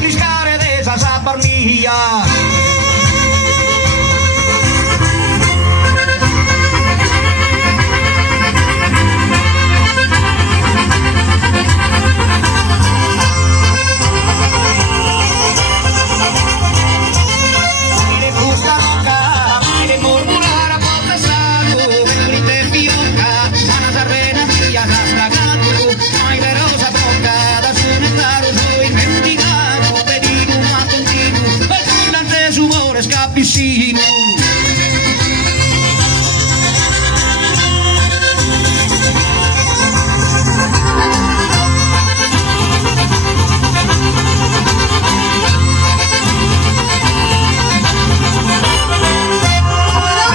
multiscare de esa parmilla. Vicino.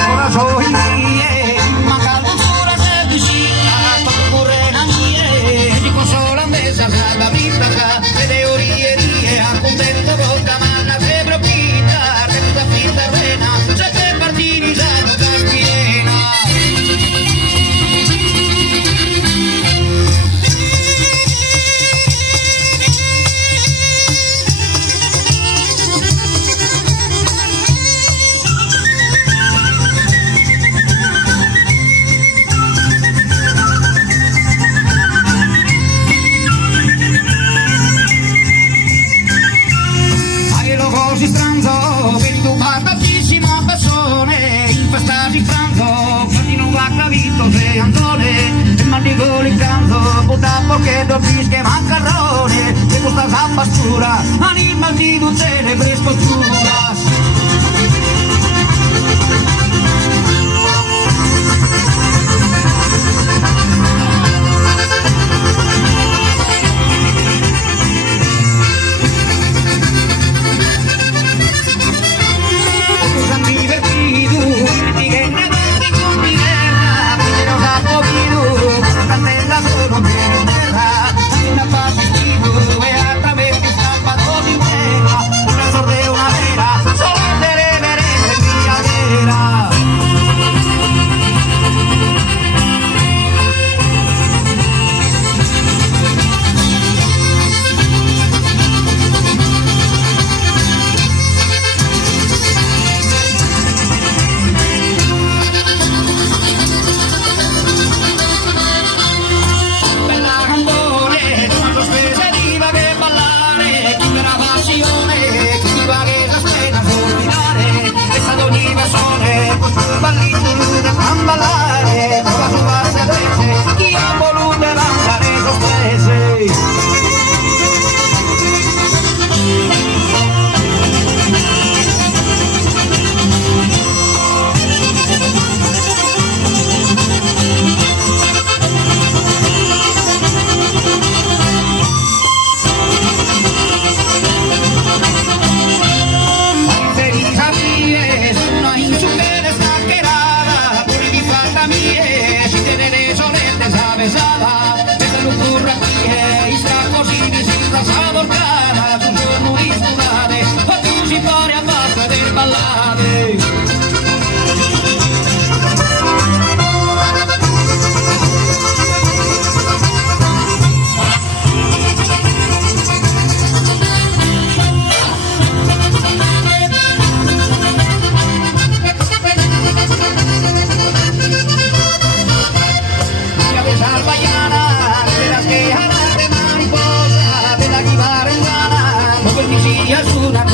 Ora soy mie, ma calzura se vicina, corre na mie, di consola mesa la vita ca, le teorie a contento bocca manna se propita. Sette partiti sanno caspiena. Ai lo così stranzo, vedi tu parla in pranzo, non va clavito se Antone, e mandico il canto, puta perché dormis che macarrone, e questa zampa scura, anima di tutte le frescoturas. Una